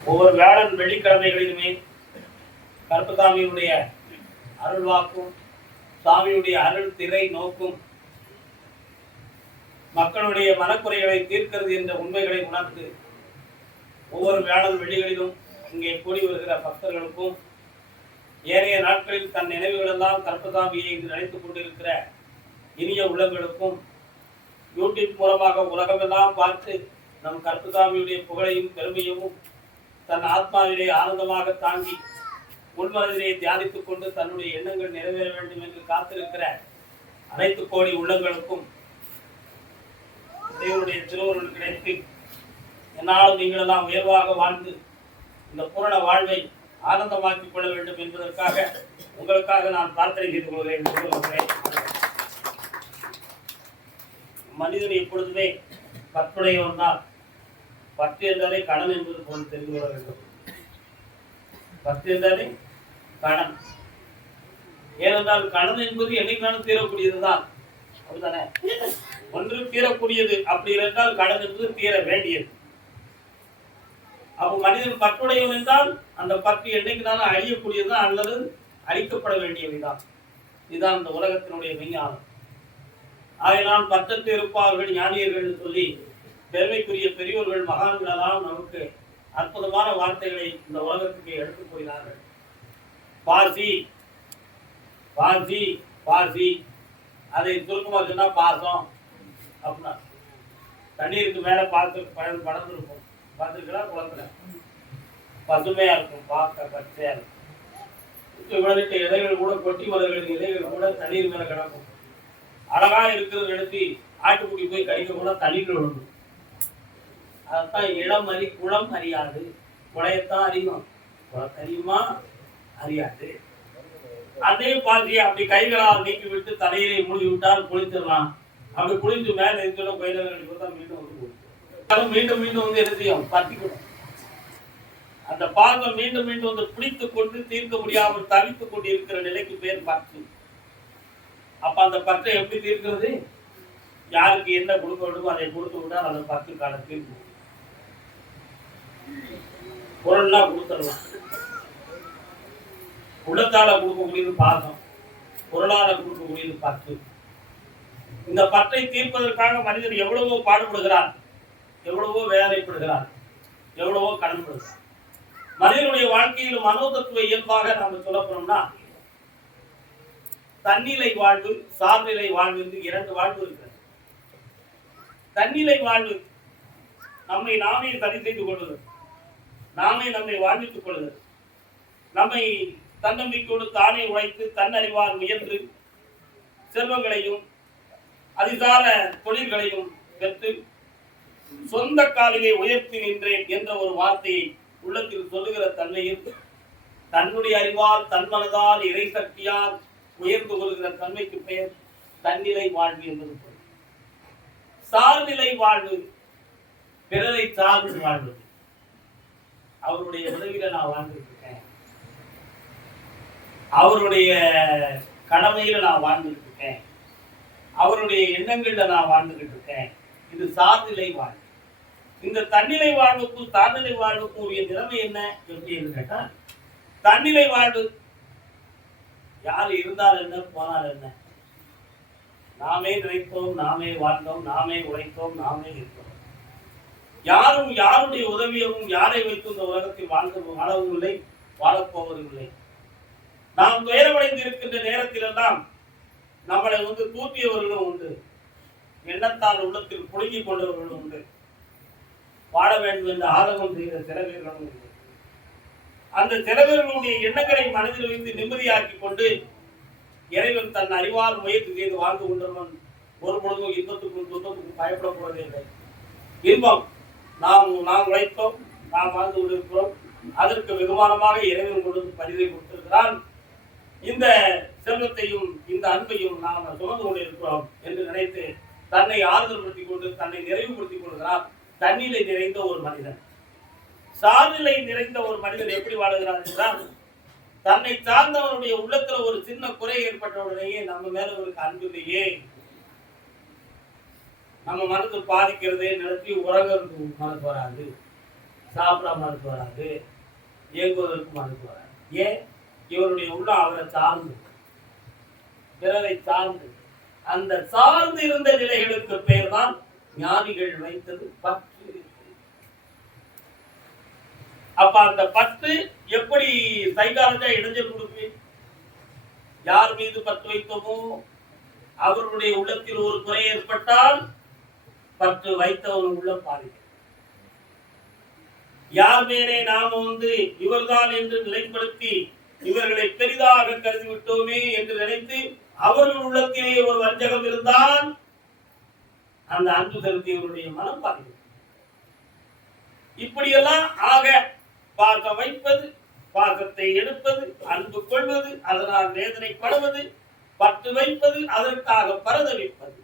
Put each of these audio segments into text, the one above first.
ஒவ்வொரு வேளன் வெள்ளிக்கிழமைகளிலுமே கருப்பசாமியினுடைய அருள்வாக்கும் சாமியுடைய அருள் திரை நோக்கும் மக்களுடைய மனக்குறைகளை தீர்க்கிறது என்ற உண்மைகளை உணர்ந்து ஒவ்வொரு வேளாண் வெள்ளிகளிலும் இங்கே கூடி வருகிற பக்தர்களுக்கும் ஏனைய நாட்களில் தன் நினைவுகளெல்லாம் கருப்பசாமியை இன்று நினைத்துக் கொண்டிருக்கிற இனிய உள்ளங்களுக்கும் யூடியூப் மூலமாக உலகமெல்லாம் பார்த்து நம் கருப்பசாமியுடைய புகழையும் பெருமையும் தன் ஆத்மாவிலே ஆனந்தமாக தாங்கி உள்மனதிலே தியானித்துக் கொண்டு தன்னுடைய எண்ணங்கள் நிறைவேற வேண்டும் என்று காத்திருக்கிற அனைத்து கோடி உள்ளங்களுக்கும் தேவனுடைய திருவருள் கிடைத்து என்னாலும் நீங்களெல்லாம் உயர்வாக வாழ்ந்து இந்த பூரண வாழ்வை ஆனந்தமாக்கிக் கொள்ள வேண்டும் என்பதற்காக உங்களுக்காக நான் பிரார்த்தனை செய்து கொள்கிறேன் மனிதன் எப்பொழுதுமே கற்புடையவன் தான். பத்து என்றாலே கடன் என்பது போல் தெரிந்து கொள்ள வேண்டும். பத்து என்றாலே கடன். ஏனென்றால் கடன் என்பது என்னைக்கான தீரக்கூடியதுதான். அப்படித்தானே? ஒன்று தீரக்கூடியது. அப்படி இருந்தால் கடன் என்பது தீர வேண்டியது. அப்போ மனிதன் பற்றுடையவன் என்றால் அந்த பற்று என்னைக்குனாலும் அழியக்கூடியதுதான் அல்லது அழிக்கப்பட வேண்டியவைதான். இதுதான் இந்த உலகத்தினுடைய விஞ்ஞானம். ஆகையினால் பற்றத்து இருப்பார்கள் ஞானியர்கள் சொல்லி பெருமைக்குரிய பெரியோர்கள் மகான்களெல்லாம் நமக்கு அற்புதமான வார்த்தைகளை இந்த உலகத்துக்கு எடுத்து போயினார்கள் பாசி பாசி பாசி. அதை சுருக்கமாக சொன்னால் பாசம் அப்படின்னா. தண்ணீருக்கு மேலே பார்த்து படர்ந்து படர்ந்துருக்கும். பார்த்துருக்கலாம் குளத்துல. பசுமையா இருக்கும். பார்க்க பச்சையாக இருக்கும். இவ்வளவு இலைகள் கூட கொட்டி மலர்களின் இலைகள் கூட தண்ணீர் மேலே கிடக்கும். அழகா இருக்கிறத எடுத்து ஆட்டுக்குட்டி போய் கடிக்க கூட தண்ணீர் விழுந்து அதான் இளம் அறி குளம் அறியாது. குளையத்தான் அறியும் குளம் அறியாது. அதே பாதியை அப்படி கைகளால் நீக்கி விட்டு தலையிலே மூழ்கி விட்டால் குளிச்சிடலாம் அப்படி குளிஞ்சு மேல இருக்கிற பயிர்கள் மீண்டும் வந்து குளிக்கும். மீண்டும் மீண்டும் வந்து என்ன செய்யும்? பத்திக்கணும் அந்த பாகம் மீண்டும் மீண்டும் வந்து பிடித்து கொண்டு தீர்க்க முடியாமல் தவித்துக் கொண்டு இருக்கிற நிலைக்கு பேர் பற்று. அப்ப அந்த பற்றை எப்படி தீர்க்கிறது? யாருக்கு என்ன கொடுக்க வேண்டுமோ அதை கொடுத்து விட்டால் அந்த பற்று கால குரல்லாம் பொருள்லாம் கொடுத்துடலாம் உள்ளத்தால கொடுக்கக்கூடியது பாதம் பொருளால கொடுக்கக்கூடியது பத்து இந்த பற்றை தீர்ப்பதற்காக மனிதர் எவ்வளவோ பாடுபடுகிறார் எவ்வளவோ வேதனைப்படுகிறார் எவ்வளவோ கடன்படுகிறார். மனிதனுடைய வாழ்க்கையில் மனோதத்துவ இயல்பாக நாம் சொல்ல போனோம்னா தன்னிலை வாழ்வு சார்நிலை வாழ்வு என்று இரண்டு வாழ்வு இருக்கிறது. தன்னிலை வாழ்வு நம்மை நாமே சரி செய்து கொள்வது. நாமே நம்மை வாழ்வித்துக் கொள்கிறது நம்மை தன்னம்பிக்கையோடு தானே உழைத்து தன்னறிவார் முயன்று செல்வங்களையும் அதிகார தொழில்களையும் பெற்று சொந்த காலிலே உயர்த்தி நின்றேன் என்ற ஒரு வார்த்தையை உள்ளத்தில் சொல்லுகிற தன்மையில் தன்னுடைய அறிவால் தன்மனதால் இறை சக்தியால் உயர்ந்து கொள்கிற தன்மைக்கு பெயர் தன்னிலை வாழ்வு என்பது பொருள். சார்நிலை வாழ்வு பிறரை சார்ந்து வாழ்வு அவருடைய உதவியில நான் வாழ்ந்துட்டு இருக்கேன் அவருடைய கடமையில நான் வாழ்ந்துட்டு இருக்கேன் அவருடைய எண்ணங்கள்ல நான் வாழ்ந்துகிட்டு இருக்கேன் இது சார்நிலை வாழ்வு. இந்த தன்னிலை வாழ்வுக்கும் சார்நிலை வாழ்வுக்கும் உரிய நிலைமை என்ன எப்படின்னு கேட்டா தன்னிலை வாழ்வு யார் இருந்தால் என்ன போனால் என்ன? நாமே நினைத்தோம் நாமே வாழ்ந்தோம் நாமே உழைத்தோம் நாமே இருந்தோம் யாரும் யாருடைய உதவியவும் யாரை வைத்து இந்த உலகத்தில் வாழ்ந்து வாழவும் இல்லை வாழப்போவதும் இல்லை. நாம் துயரமடைந்து இருக்கின்ற நேரத்திலெல்லாம் நம்மளை வந்து கூட்டியவர்களும் உண்டு. எண்ணத்தால் உள்ளத்தில் புழுங்கி கொண்டவர்களும் உண்டு. வாழ வேண்டும் என்று ஆதவம் செய்த சிறவர்களும் உண்டு. அந்த சிறவர்களுடைய எண்ணங்களை மனதில் வைத்து நிம்மதியாக்கி கொண்டு இறைவன் தன் அறிவால் முயற்சி செய்து வாழ்ந்து கொண்டவன் ஒரு பொழுதும் இன்பத்துக்கும் துன்பத்துக்கும் பயப்பட போவதில்லை இன்பம் நாம் நாம் உழைத்தோம் நாம் வாழ்ந்து கொண்டிருக்கிறோம் அதற்கு வெகுமானமாக இறைவன் கொடுத்து பதிவை பரிதை கொடுத்திருக்கிறான். இந்த செல்வத்தையும் இந்த அன்பையும் நாம் சுமந்து கொண்டிருக்கிறோம் என்று நினைத்து தன்னை ஆறுதல்படுத்திக் கொண்டு தன்னை நிறைவுபடுத்திக் கொள்கிறார் தன்னிலை நிறைந்த ஒரு மனிதன். சார்நிலை நிறைந்த ஒரு மனிதன் எப்படி வாழுகிறார் என்றால் தன்னை சார்ந்தவனுடைய உள்ளத்துல ஒரு சின்ன குறை ஏற்பட்ட உடனேயே நம்ம மேல ஒரு அன்பு இல்லையே. நம்ம மனசு பாதிக்கிறதே நினைச்சி உறங்கிறதுக்கு மனசு வராது. சாப்பிட மனசு வராது. இயங்குவதற்கு மனசு வராது. ஏன்? இவருடைய உள்ளம் அவரை சார்ந்து. பிறரை சார்ந்து. அந்த சார்ந்து இருந்த நிலைகளுக்கு பெயர் தான் ஞானிகள் வைத்தது பற்று. அப்ப அந்த பத்து எப்படி சைக்காலஜா இடைஞ்சல் கொடுக்கு யார் மீது பற்று வைத்தோமோ? அவருடைய உள்ளத்தில் ஒரு குறை ஏற்பட்டால் பற்று வைத்தவன் உள்ள பாருங்க யார் மேலே நாம வந்து இவர்தான் என்று நிலைப்படுத்தி இவர்களை பெரிதாக கருதி விட்டோமே என்று நினைத்து அவர்கள் உள்ளத்திலே ஒரு வஞ்சகம் இருந்தால் அந்த அன்பு செலுத்தியவருடைய மனம் பாதிக்கும் இப்படியெல்லாம் ஆக பார்க்க வைப்பது பாசத்தை எடுப்பது அன்பு கொள்வது அதனால் வேதனைப்படுவது பற்று வைப்பது அதற்காக பரதவிப்பது.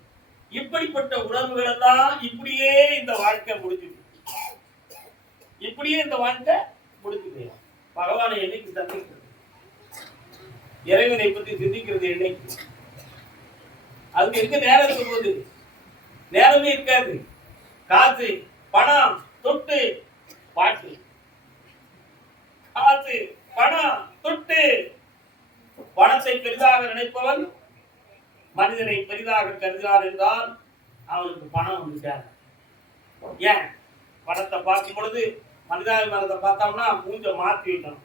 இப்படிப்பட்ட உணர்வுகள் எல்லாம் இப்படியே இந்த வாழ்க்கை முடிஞ்சுது. இப்படியே இந்த வாழ்க்கை முடிஞ்சுது. பகவானை என்னைக்கு சந்திக்கிறது? இறைவனை பற்றி சிந்திக்கிறது என்னைக்கு? அதுக்கு எங்க நேரம் இருக்க நேரமே இருக்காது. காசு பணம் தொட்டு பாட்டு. காசு பணம் தொட்டு. பணத்தை பெரிதாக நினைப்பவன் மனிதனை பெரிதாக கருதினார் என்றால் அவனுக்கு பணம் வந்து சேரும். ஏன்? பணத்தை பார்க்கும் பொழுது மனிதாபிமானத்தை பார்த்தோம்னா மூஞ்ச மாற்றி வைக்கணும்.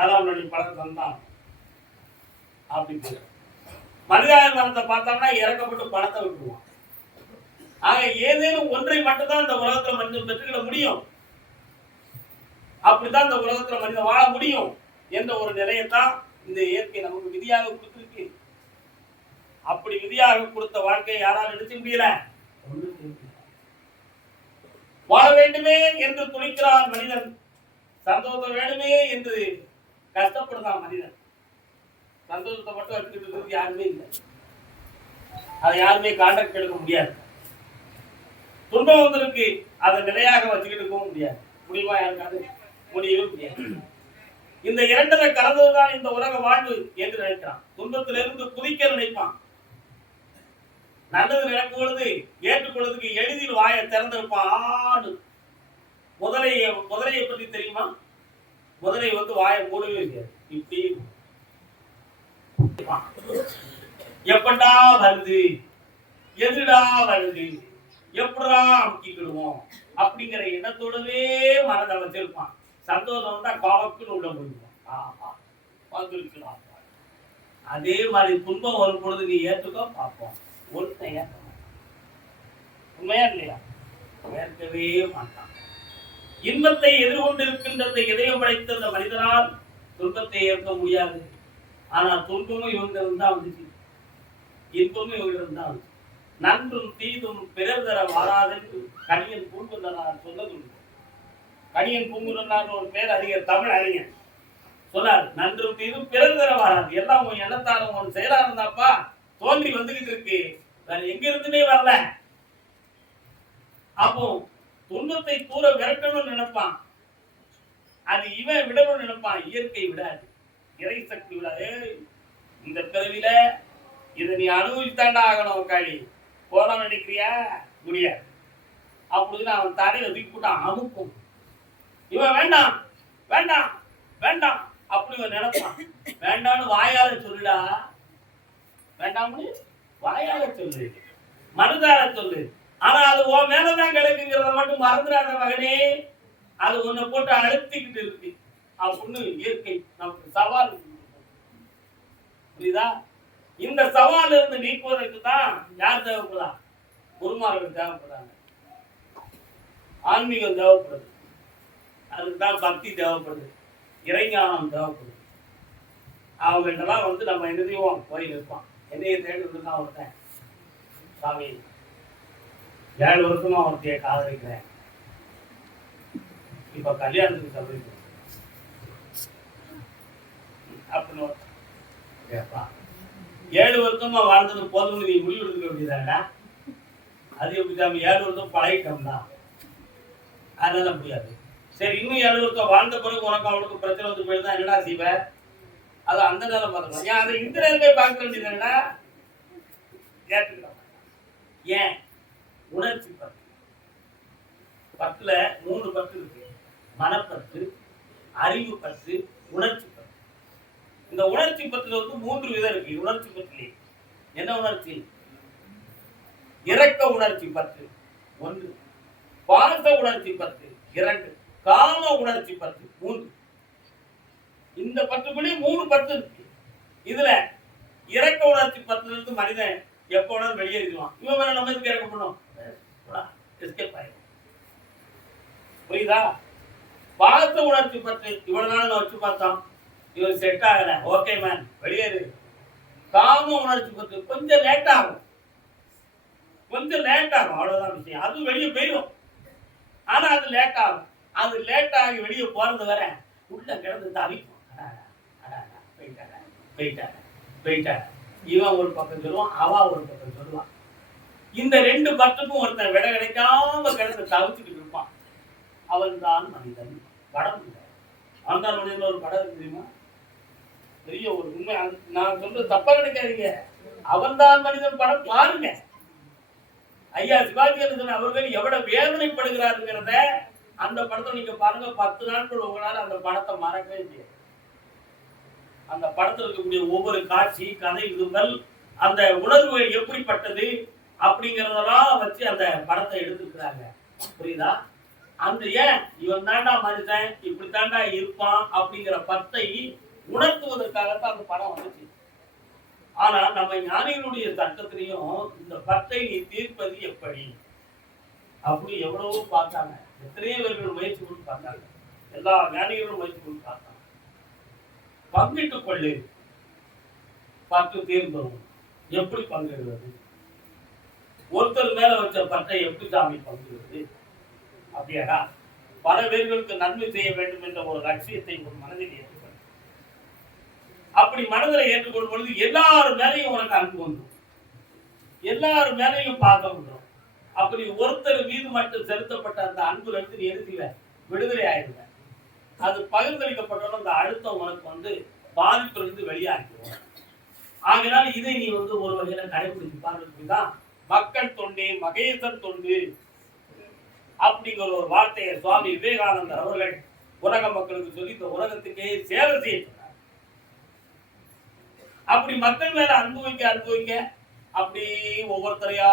அதான் நடி பணம் தந்தான். அப்படி போயிடும். மனிதாபிமானத்தை பார்த்தோம்னா இறக்கப்பட்டு பணத்தை விட்டுருவான். ஆக ஏதேனும் ஒன்றை மட்டும்தான் இந்த உலகத்துல மனிதன் பெற்றுக்கிட முடியும். அப்படித்தான் இந்த உலகத்துல மனிதன் வாழ முடியும் என்ற ஒரு நிலையத்தான் இந்த இயற்கை நமக்கு விதியாக கொடுத்துருக்கு. அப்படி விதியாக கொடுத்த வாழ்க்கையை யாரால் எடுத்து முடியல வாழ வேண்டுமே என்று துணிக்கிறான் மனிதன். சந்தோஷம் வேணுமே என்று கஷ்டப்படுறான் மனிதன். சந்தோஷத்தை மட்டும் வச்சுக்கிட்டு இருக்கிறது யாருமே இல்லை. அதை யாருமே கான்டாக்ட் எடுக்க முடியாது. துன்பம் வந்திருக்கு அதை நிலையாக வச்சுக்கிட்டு போக முடியாது. முடியுமா யாருக்காவது? முடியவே முடியாது. இந்த இரண்டரை கலந்ததுதான் இந்த உலக வாழ்வு என்று நினைக்கிறான். துன்பத்திலிருந்து குதிக்க நினைப்பான். நல்லது நினைக்கும் பொழுது ஏற்றுக்கொள்வதற்கு எளிதில் வாயை திறந்திருப்பான். ஆடு முதலைய முதலையை பற்றி தெரியுமா? முதலை வந்து வாயை மூடவே இருக்காது இப்படி எப்படா வருது? எதுடா வருது? எப்படா அமுக்கிக்கிடுவோம் அப்படிங்கிற எண்ணத்தோடவே மனதை வச்சிருப்பான். சந்தோஷம் தான் காவக்குன்னு உள்ள போயிடுவான். ஆமா வந்திருக்கலாம் அதே மாதிரி துன்பம் வரும் பொழுது நீ ஏற்றுக்கோ பார்ப்போம். ஒருத்தன் ஏற்க மாட்டான். உண்மையா இல்லையா? ஏற்கவே மாட்டான். இன்பத்தை எதிர்கொண்டிருக்கின்ற இதயம் படைத்த அந்த மனிதனால் துன்பத்தை ஏற்க முடியாது. ஆனா துன்பமும் இவங்க தான் வந்துச்சு. இன்பமும் இவங்க இருந்தால் வந்துச்சு. நன்றும் தீதும் பிறர் தர வாராதென்று கணியன் பூங்குன்றனார் சொன்னது கணியன் பூங்குன்றனார் ஒரு பேர் அறிஞர் தமிழ் அறிஞர். சொன்னார் நன்றும் தீதும் பிறர் தர வாராது. எல்லாம் உன் எண்ணத்தாலும் உன் செயலா இருந்தாப்பா தோன்றி வந்துகிட்டு இருக்கு. வேற எங்க இருந்துமே வரல. அப்போ துன்பத்தை தூர விரட்டணும்னு நினைப்பான். அது இவன் விடணும்னு நினைப்பான். இயற்கை விடாது. இறை சக்தி விடாது. இந்த பிறவில இதை நீ அனுபவித்தாண்டா ஆகணும் காளி. போலாம் நினைக்கிறியா? முடியாது. அப்படின்னு அவன் தலையில தூக்கி போட்டான் அமுக்கும். இவன் வேண்டாம் வேண்டாம் வேண்டாம். அப்படி இவன் நினைப்பான். வேண்டாம்னு வாயால சொல்லுடா. வேண்டாம்னு வாயால சொல்லு. மனதால சொல்லு. ஆனா அது உன் மேலதான் கிடைக்குங்கிறத மட்டும் மறந்துடாத மகனே. அது உன்னை போட்டு அழுத்திக்கிட்டு இருக்கு. அப்படின்னு இயற்கை நமக்கு சவால் புரியுதா? இந்த சவால் இருந்து நீக்குவதற்கு தான் யார் தேவைப்படுறா குருமார்கள் தேவைப்படுறாங்க. ஆன்மீகம் தேவைப்படுது. அதுக்கு தான் பக்தி தேவைப்படுது. இறைஞானம் தேவைப்படுது. அவங்கள்ட்டலாம் வந்து நம்ம என்ன செய்வோம் போய் நிற்பான். என்னைய தேடி தான் ஒருத்தன் சாமி ஏழு வருஷமா ஒருத்தைய காதலிக்கிறேன். இப்ப கல்யாணத்துக்கு சம்மதிக்கிறேன் அப்படின்னு கேட்பான் ஏழு வருஷமா வாழ்ந்தது போதும்னு நீ முடிவு எடுக்க வேண்டியதாடா அது எப்படி சாமி ஏழு வருஷம் பழகிட்டோம்னா அதனால முடியாது. சரி இன்னும் ஏழு வருஷம் வாழ்ந்த பிறகு உனக்கு அவனுக்கு பிரச்சனை வந்து போயிருந்தா என்னடா செய்வேன் அது அந்த நேரம் பார்க்கணும் ஏன் அதை இந்த நிலையை பார்க்க வேண்டியதுன்னா கேட்டுக்கலாம். ஏன்? உணர்ச்சி பத்து பத்துல மூணு பத்து இருக்கு. மனப்பத்து அறிவு பத்து உணர்ச்சி பத்து இந்த உணர்ச்சி பத்துல வந்து மூன்று விதம் இருக்கு. உணர்ச்சி பற்றிலே. என்ன உணர்ச்சி? இரக்க உணர்ச்சி பத்து ஒன்று பாச உணர்ச்சி பத்து இரண்டு காம உணர்ச்சி பத்து மூன்று. இந்த பற்றுக்குள்ளே மூணு பத்து இருக்கு. இதுல இறக்க உணர்ச்சி பத்துல இருந்து மனிதன் எப்போ வேணாலும் வெளியேறிடுவான் இவன் மேல நம்ம எதுக்கு இறக்க பண்ணும் எஸ்கேப் ஆயிடும் புரியுதா? பார்த்த உணர்ச்சி பற்றி இவ்வளவு நாள் நான் வச்சு பார்த்தோம் இவன் செட் ஆகல. ஓகே மேன் வெளியேறு காம உணர்ச்சி பற்றி கொஞ்சம் லேட் ஆகும். கொஞ்சம் லேட் ஆகும். அவ்வளவுதான் விஷயம். அது வெளியே போயிடும் ஆனா அது லேட் ஆகும். அது லேட் ஆகி வெளியே போறது வரை உள்ள கிடந்து தவிக்கும். போயிட்டார் போயிட்டார் இவன் ஒரு பக்கம் சொல்லுவான் அவா ஒரு பக்கம் சொல்லுவான். இந்த ரெண்டு பட்டுக்கும் ஒருத்தன் விட கிடைக்காம கிடந்து தவிச்சுக்கிட்டு இருப்பான். அவன் தான் மனிதன். படம் இல்லை. அவன் தான் மனிதன். ஒரு படம் தெரியுமா? பெரிய ஒரு உண்மை. நான் சொல்றது தப்பா நினைக்காதீங்க. அவன் தான் மனிதன். படம் பாருங்க. ஐயா சிவாஜி கணேசன் அவர்கள் எவ்வளவு வேதனைப்படுகிறாருங்கிறத அந்த படத்தை நீங்க பாருங்க. பத்து நாட்கள் உங்களால அந்த படத்தை மறக்கவே முடியாது. அந்த படத்தில் இருக்கக்கூடிய ஒவ்வொரு காட்சி கதை இதுங்கள் அந்த உணர்வு எப்படிப்பட்டது அப்படிங்கிறதெல்லாம் வச்சு அந்த படத்தை எடுத்துக்கிறாங்க புரியுதா? அந்த ஏன் இவன் தாண்டா மனுஷன் இப்படி தாண்டா இருப்பான் அப்படிங்கிற பத்தை உணர்த்துவதற்காகத்தான் அந்த படம் வந்துச்சு. ஆனா நம்ம ஞானிகளுடைய சட்டத்திலையும் இந்த பத்தை நீ தீர்ப்பது எப்படி? அப்படி எவ்வளவோ பார்த்தாங்க. எத்தனையோ பேர்கள் முயற்சி கொண்டு பார்த்தாங்க. எல்லா ஞானிகளும் முயற்சி கொண்டு பார்த்தாங்க. பங்கிட்டுக் கொள்ளு. பத்து தீர்ந்தோம். எப்படி பங்கிடுவது ஒருத்தர் மேல வச்ச பட்டை எப்படி சாமி பங்கிடுவது அப்படியாடா பல பேர்களுக்கு நன்மை செய்ய வேண்டும் என்ற ஒரு லட்சியத்தை ஒரு மனதில் ஏற்றுக்கொள். அப்படி மனதில் ஏற்றுக்கொள்ளும் பொழுது எல்லாரும் மேலையும் உனக்கு அன்பு வந்துடும் எல்லாரும் மேலையும் பார்க்க முடியும் அப்படி ஒருத்தர் மீது மட்டும் செலுத்தப்பட்ட அந்த அன்புல இருந்து நீ எழுதில விடுதலை ஆயிடுவேன். அது பகிர்ந்தளிக்கப்பட்டோம் அந்த அழுத்தம் உனக்கு வந்து பாதிப்பிலிருந்து வெளியாகிடும். ஆகினால் இதை நீ வந்து ஒரு வகையில கடைபிடிச்சு பாருங்க தான் மக்கள் தொண்டே மகேசன் தொண்டு அப்படிங்கிற ஒரு வார்த்தையை சுவாமி விவேகானந்தர் அவர்கள் உலக மக்களுக்கு சொல்லி இந்த உலகத்துக்கே சேவை செய்ய அப்படி மக்கள் மேல அனுபவிக்க அனுபவிக்க அப்படி ஒவ்வொருத்தரையா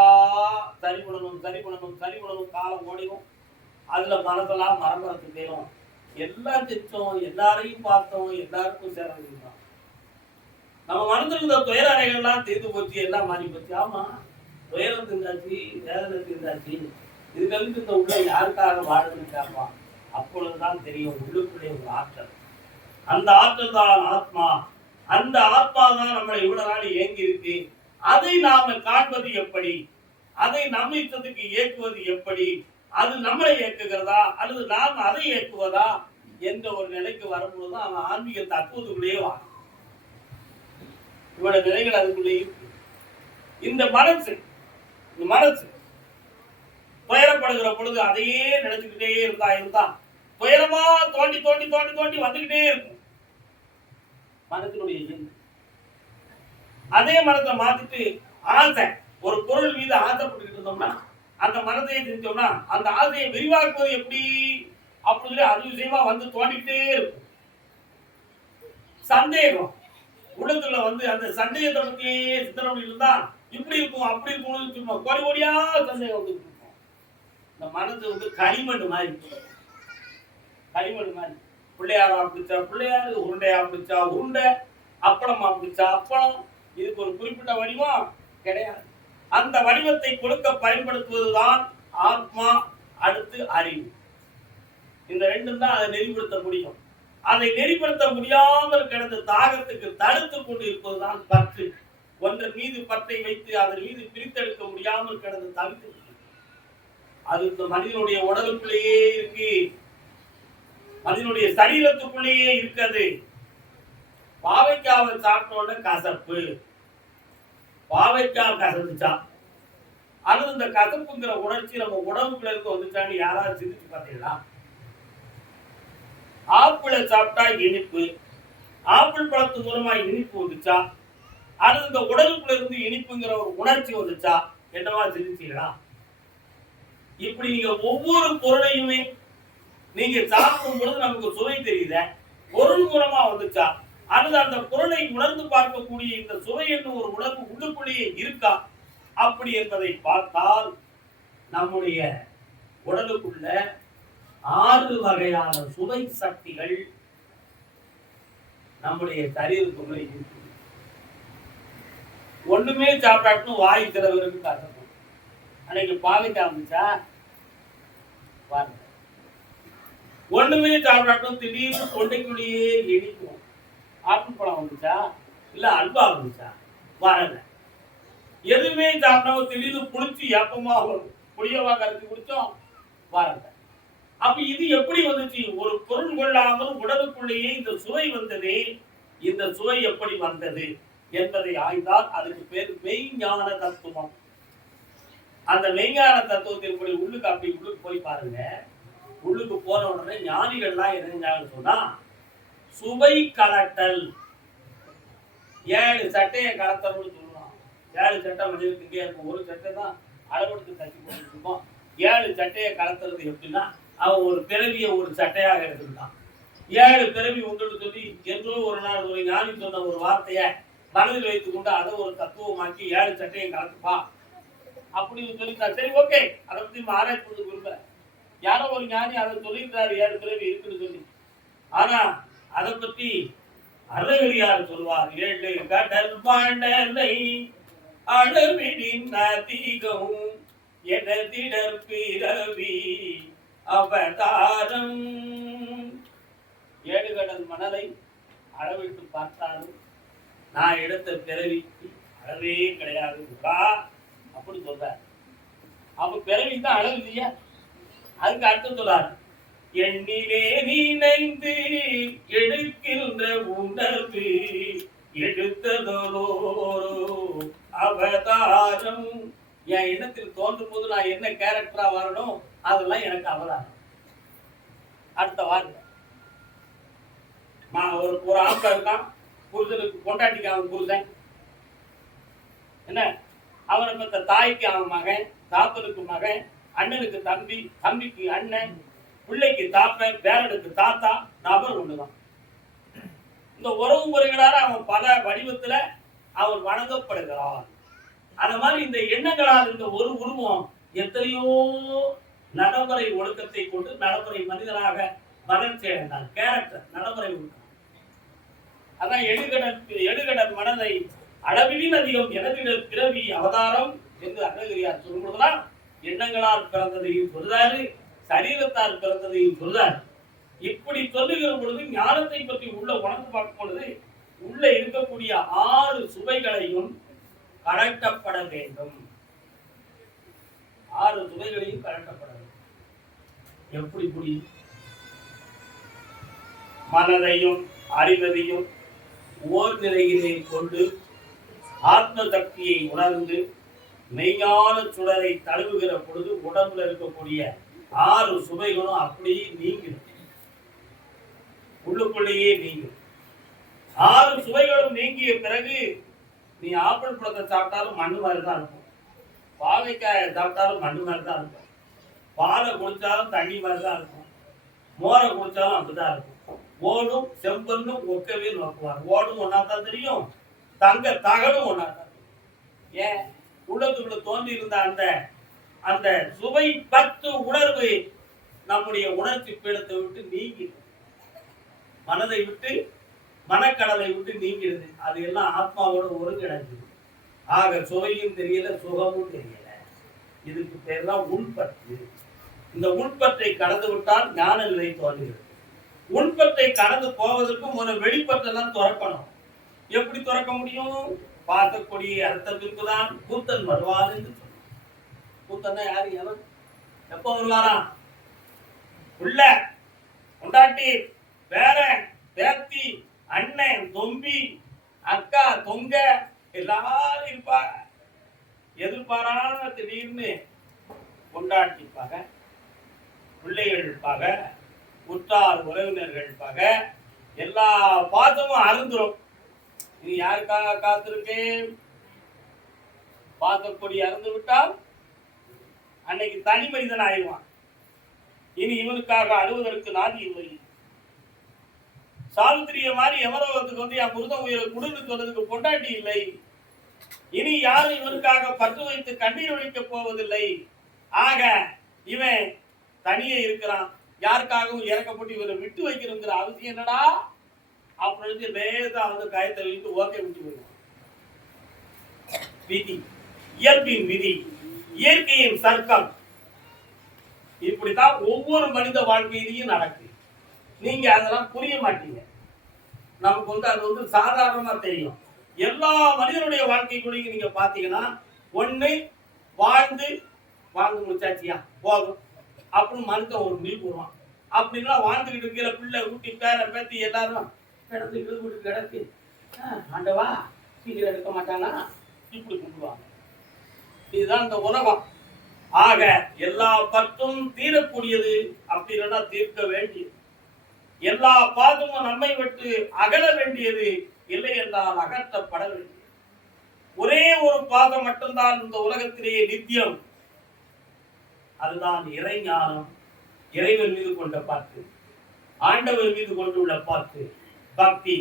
சரி பண்ணணும் சரி பண்ணணும் சரி பண்ணணும் காலம் ஓடிடும். அதுல மனதெல்லாம் மரமரத்து தேரும் எல்லாம் செஞ்சோம் எல்லாரையும் பார்த்தோம் எல்லாருக்கும் சேரணும் நம்ம மனதில் இருந்த துயர அறைகள்லாம் தீர்ந்து போச்சு எல்லாம் மாறி போச்சு. ஆமா துயரம் தீர்ந்தாச்சு வேதனை தீர்ந்தாச்சு. இதுகளுக்கு இந்த உள்ள யாருக்காக வாழுதுன்னு அப்பொழுதுதான் தெரியும் உள்ளுக்குள்ளே ஒரு ஆற்றல். அந்த ஆற்றல் தான் ஆத்மா. அந்த ஆத்மா தான் நம்மளை இவ்வளவு நாள் இயங்கி இருக்கு அதை நாம காண்பது எப்படி? அதை நம்ம இஷ்டத்துக்கு இயக்குவது எப்படி? அது நம்மளை இயக்குகிறதா அல்லது நாம் அதை இயக்குவதா என்ற ஒரு நிலைக்கு வரும்பொழுது அவன் ஆன்மீக தத்துவத்துக்குள்ளேயே வா இவட நிலைகள் அதுக்குள்ளே இந்த மனசு இந்த மனசு துயரப்படுகிற பொழுது அதையே நினைச்சுக்கிட்டே இருந்தா இருந்தா துயரமா தோண்டி தோண்டி தோண்டி தோண்டி வந்துகிட்டே இருக்கும். மனத்தினுடைய அதே மனத்தை மாத்திட்டு ஆசை ஒரு பொருள் மீது ஆசைப்பட்டுக்கிட்டு இருந்தோம்னா அந்த மனதையை செஞ்சோம்னா அந்த ஆசையை விரிவாக்குவது எப்படி? அப்படி சொல்லி அது விஷயமா வந்து தோண்டிக்கிட்டே இருக்கும். சந்தேகம். உள்ளத்துல வந்து அந்த சந்தேகத்தை பத்தியே சிந்தனை இருந்தா இப்படி இருக்கும் அப்படி இருக்கும்னு சும்மா கோடி கோடியா சந்தேகம் வந்து இருக்கும். இந்த மனது வந்து களிமண் மாதிரி. களிமண் மாதிரி. பிள்ளையார் ஆப்பிடிச்சா பிள்ளையார் உருண்டை ஆப்பிடிச்சா உருண்டை அப்பளம் ஆப்பிடிச்சா அப்பளம். இதுக்கு ஒரு குறிப்பிட்ட வடிவம் கிடையாது. அந்த வடிவத்தை கொடுக்க பயன்படுத்துவதுதான் ஆத்மா அடுத்து அறிவு. இந்த ரெண்டும் தான் அதை நெறிப்படுத்த முடியும். அதை நெறிப்படுத்த முடியாமல் கிடந்த தாகத்துக்கு தடுத்து கொண்டு இருப்பதுதான் பற்று. ஒன்றன் மீது பற்றை வைத்து அதன் மீது பிரித்தெடுக்க முடியாமல் கிடந்து தவித்து அது இந்த மனிதனுடைய உடலுக்குள்ளேயே இருக்கு. மனிதனுடைய சரீரத்துக்குள்ளேயே இருக்கிறது. பாவைக்காவை சாப்பிட்டோட கசப்பு. பாவைக்காய் கசந்துச்சான் அல்லது இந்த கசப்புங்கிற உணர்ச்சி நம்ம உடம்புக்குள்ள வந்துச்சான்னு யாராவது சிந்திச்சு பார்த்தீங்களா? ஆப்பிளை சாப்பிட்டா இனிப்பு. ஆப்பிள் பழத்து மூலமா இனிப்பு வந்துச்சா? அல்லது இந்த உடலுக்குள்ள இருந்து இனிப்புங்கிற ஒரு உணர்ச்சி வந்துச்சா? என்னவா சிந்திச்சீங்களா? இப்படி நீங்க ஒவ்வொரு பொருளையுமே நீங்க சாப்பிடும் பொழுது நமக்கு சுவை தெரியுத பொருள் மூலமா வந்துச்சா? அல்லது அந்த பொருளை உணர்ந்து பார்க்கக்கூடிய இந்த சுவை என்று ஒரு உணர்வு உள்ளுக்குள்ளேயே இருக்கா? அப்படி என்பதை பார்த்தால் நம்முடைய உடலுக்குள்ள ஆறு வகையான சுவை சக்திகள் நம்முடைய சரீரத்துக்குள்ள இருக்கு ஒண்ணுமே சாப்பிட்டாட்டும் வாய் திறவருக்கு கசக்கும் அன்னைக்கு பாவைக்காய் வந்துச்சா பாருங்க ஒண்ணுமே சாப்பிடாட்டும் திடீர்னு தொண்டைக்குள்ளேயே இனிக்கும் ஆப்பிள் பழம் வந்துச்சா? இல்லை அல்வா வந்துச்சா? வரல. எதுவுமே சாப்பிடாம திடீர்னு புளிச்சு ஏப்பமா வரும் புளியவா கரைச்சி குடிச்சோம்? வரல. அப்ப இது எப்படி வந்துச்சு? ஒரு பொருள் கொள்ளாமல் உடலுக்குள்ளேயே இந்த சுவை வந்ததே இந்த சுவை எப்படி வந்தது என்பதை ஆய்ந்தால் அதுக்கு பேர் மெய்ஞான தத்துவம். அந்த மெய்ஞான தத்துவத்தின்படி உள்ளுக்கு அப்படி உள்ளுக்கு போய் பாருங்க. உள்ளுக்கு போன உடனே ஞானிகள்லாம் என்னஞ்சாங்கன்னு சொன்னா சுவை கலட்டல். ஏழு சட்டையை கலத்தணும்னு சொல்லுவான். ஏழு சட்டை மனிதனுக்கு இருக்கும். ஒரு சட்டை தான் அளவெடுத்து தச்சு போட்டுருக்கோம் ஏழு சட்டையை கலத்துறது எப்படின்னா அவன் ஒரு பிறவியை ஒரு சட்டையாக எடுத்துக்கிட்டான். ஏழு பிறவி உங்களுக்கு சொல்லி என்றோ ஒரு நாள் ஒரு ஞானி சொன்ன ஒரு வார்த்தையை மனதில் வைத்துக் கொண்டு அதை ஒரு தத்துவமாக்கி ஏழு சட்டையை கலந்துப்பா அப்படின்னு சொல்லிட்டார் சரி ஓகே. அதை பத்தி நம்ம ஆராய்ச்சி கொடுப்பேன் யாரோ ஒரு ஞானி அதை சொல்லியிருந்தாரு ஏழு பிறவி இருக்குன்னு சொல்லி. ஆனா அதை பத்தி அருளகிரியார் சொல்வார். ஏழு கடல் பாண்டனை அளவிடின் அதிகம். எனதிடர் பிறவி அவதாரம். ஏழு கடல் மணலை அளவிட்டு பார்த்தாலும் நான் எடுத்த பிறவிக்கு அளவே கிடையாது. அப்படி சொல்றார். அப்ப பிறவி தான் அளவு இல்லையா? அதுக்கு அர்த்தம் சொல்லாரு எண்ணிலே நினைந்து எடுக்கின்ற உணர்வு எடுத்ததோரோ அவதாரம். என் எண்ணத்தில் தோன்றும் போது நான் என்ன கேரக்டரா வரணும் அதெல்லாம் எனக்கு அவதாரம். அடுத்த வார்த்தை. நான் ஒரு ஒரு ஆம்பளை இருக்கான். புருஷனுக்கு கொண்டாட்டிக்கு அவன் புருஷன். என்ன? அவனை பெற்ற தாய்க்கு அவன் மகன் தாத்தனுக்கு மகன் அண்ணனுக்கு தம்பி தம்பிக்கு அண்ணன் பிள்ளைக்கு தாப்ப பேரனுக்கு தாத்தா நபர் ஒண்ணுதான். இந்த உறவு முறைகளால் அவன் பல வடிவத்துல அவன் வணங்கப்படுகிறான். அந்த மாதிரி இந்த எண்ணங்களால் இந்த ஒரு உருவம் எத்தனையோ நடைமுறை ஒழுக்கத்தை கொண்டு நடைமுறை மனிதனாக வளர்ச்சி அடைந்தான் கேரக்டர் நடைமுறை ஒழுக்கம். அதான் எழுகடன் எழுகடன் மனதை அளவிலின் அதிகம் எனதிடல் பிறவி அவதாரம் என்று அருணகிரியார் சொல்லும்போதுதான் எண்ணங்களால் பிறந்ததையும் சொல்றாரு சரீரத்தால் பிறந்ததையும் சொல்றார். இப்படி சொல்லுகிற பொழுது ஞானத்தை பற்றி உள்ள உணர்ந்து பார்க்கும் பொழுது உள்ள இருக்கக்கூடிய ஆறு சுவைகளையும் கலட்டப்பட வேண்டும். ஆறு சுவைகளையும் கலட்டப்பட வேண்டும். எப்படி புரியும் மனதையும் அறிவதையும் ஓர் நிலையிலே கொண்டு ஆத்ம சக்தியை உணர்ந்து மெய்ஞான சுடரை தழுவுகிற பொழுது உடம்புல இருக்கக்கூடிய ஆறு சுவைகளும் அப்படியே நீங்கிடும் உள்ளுக்குள்ளேயே நீங்கும் ஆறு சுவைகளும் நீங்கிய பிறகு நீ ஆப்பிள் பழத்தை சாப்பிட்டாலும் மண்ணு மாதிரி தான் இருக்கும். பாவைக்காயை சாப்பிட்டாலும் மண்ணு மாதிரி தான் இருக்கும். பாலை குடித்தாலும் தண்ணி மாதிரி தான் இருக்கும். மோரை குடித்தாலும் அப்படிதான் இருக்கும். ஓடும் செம்பன்னு ஒக்கவே நோக்குவார் ஓடும் ஒன்றா தான் தெரியும். தங்க தகடும் ஒன்றா தான் ஏன்? உள்ளத்துக்குள்ள தோன்றி இருந்த அந்த அந்த சுவை பத்து உணர்வு நம்முடைய உணர்ச்சி பீடத்தை விட்டு நீங்கி மனதை விட்டு மனக்கடலை விட்டு நீங்கிடுது அது எல்லாம் ஆத்மாவோட ஒருங்கிணைஞ்சது. ஆக சுவையும் தெரியல சுகமும் தெரியல. இதுக்கு பேர் தான் உள்பற்று. இந்த உள்பற்றை கடந்து விட்டால் ஞான நிலை தோன்றுகிறது. உள்பற்றை கடந்து போவதற்கு முதல்ல தான் துறக்கணும். எப்படி துறக்க முடியும்? பார்க்கக்கூடிய அர்த்தத்திற்கு தான் கூத்தன் வருவார் என்று கூத்தன்னா யாரு? எவன்? எப்போ வருவாராம் உள்ள. கொண்டாட்டி பேரன் பேத்தி அண்ணன் தொம்பி அக்கா தொங்க எல்லாரும் இருப்பாங்க. எதிர்பாராத திடீர்னு கொண்டாட்டிப்பாங்க பிள்ளைகள் இருப்பாங்க உற்றார் உறவினர்கள் இருப்பாங்க எல்லா பாசமும் அருந்துரும். நீ யாருக்காக காத்திருக்கேன்? பார்க்கக்கூடிய அறந்து விட்டால் அன்னைக்கு தனி மனிதன் ஆயிடுவான். இனி இவனுக்காக அழுவதற்கு நாதி இல்லை. சாவித்திரிய மாதிரி எமரோகத்துக்கு வந்து என் புருத உயிரை குடுன்னு சொன்னதுக்கு பொண்டாட்டி இல்லை. இனி யாரும் இவனுக்காக பற்று வைத்து கண்ணீர் ஒழிக்கப் போவதில்லை. ஆக இவன் தனியே இருக்கிறான். யாருக்காகவும் இறக்கப்பட்டு இவரை விட்டு வைக்கணுங்கிற அவசியம் என்னடா? அப்படின்னு லேசா வந்து காயத்தை இழுத்து ஓகே விட்டு போயிடுவான். விதி. இயல்பின் விதி. இயற்கையின் சர்க்கம். இப்படித்தான் ஒவ்வொரு மனித வாழ்க்கையிலையும் நடக்குது நீங்க அதெல்லாம் புரிய மாட்டீங்க. நமக்கு வந்து அது வந்து சாதாரணமா தெரியும். எல்லா மனிதனுடைய வாழ்க்கைக்குள்ளேயும் நீங்க பாத்தீங்கன்னா ஒண்ணு வாழ்ந்து வாழ்ந்து முடிச்சாச்சியா? போதும். அப்படின்னு மனுஷன் ஒரு முடிவு வருவான் அப்படின்லாம் வாழ்ந்துகிட்டு இருக்கிற பிள்ளை ஊட்டி பேர பேத்தி எல்லாரும் கிடந்து கிடந்து கிடக்கு ஆண்டவா சீக்கிரம் எடுக்க மாட்டானா? இப்படி கொண்டுவாங்க இதுதான் இந்த உலகம். ஆக எல்லா பற்றும் தீரக்கூடியது அப்படி இல்லைன்னா தீர்க்க வேண்டியது. எல்லா பாதமும் நம்மை விட்டு அகல வேண்டியது இல்லை என்றால் அகற்றப்பட வேண்டியது. ஒரே ஒரு பாதம் மட்டும்தான் இந்த உலகத்திலேயே நித்தியம். அதுதான் இறைஞானம். இறைவன் மீது கொண்ட பார்த்து ஆண்டவர் மீது கொண்டுள்ள பார்த்து பக்தி.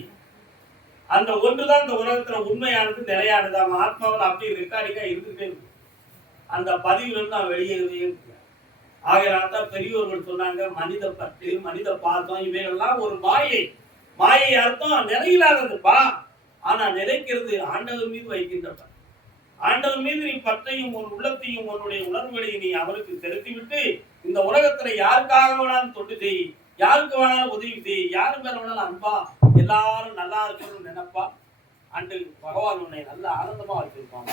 அந்த ஒன்றுதான் இந்த உலகத்துல உண்மையானது நிலையானது. அவன் ஆத்மாவில் அப்படி ரெக்கார்டிங்கா இருந்துட்டே அந்த பதிவிலிருந்து நான் வெளியேறவே முடியாது ஆகையால் தான் பெரியோர்கள் சொன்னாங்க மனித பற்று மனித பாசம் இவைகள்லாம் ஒரு மாயை. மாயை அர்த்தம் நிலையில்லாததுப்பா ஆனா நிலைக்கிறது ஆண்டவர் மீது வைக்கின்ற ஆண்டவர் மீது நீ பற்றையும் உன் உள்ளத்தையும் உன்னுடைய உணர்வுகளையும் நீ அவருக்கு செலுத்திவிட்டு இந்த உலகத்துல யாருக்காக வேணாலும் தொண்டு செய் யாருக்கு வேணாலும் உதவி செய் யாரு மேல வேணாலும் அன்பா எல்லாரும் நல்லா இருக்கணும்னு நினைப்பா. அன்று பகவான் உன்னை நல்ல ஆனந்தமா வச்சிருப்பாங்க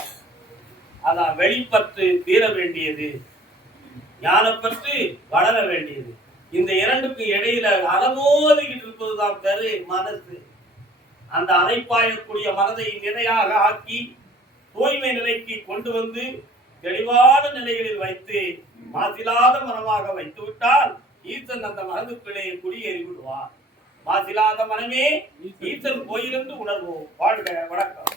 அதான் வெளிப்பற்று தீர வேண்டியது ஞானப்பற்று வளர வேண்டியது இந்த இரண்டுக்கு இடையில அலமோதிக்கிட்டு இருப்பதுதான் பெரு மனசு. அந்த அலைப்பாயக்கூடிய மனதை நிலையாக ஆக்கி தூய்மை நிலைக்கு கொண்டு வந்து தெளிவான நிலைகளில் வைத்து மாசிலாத மனமாக வைத்து விட்டால் ஈசன் அந்த மனதுக்குள்ளே குடியேறி விடுவார் மாசிலாத மனமே ஈசன் கோயிலிருந்து உணர்வோம். வாழ்க வணக்கம்.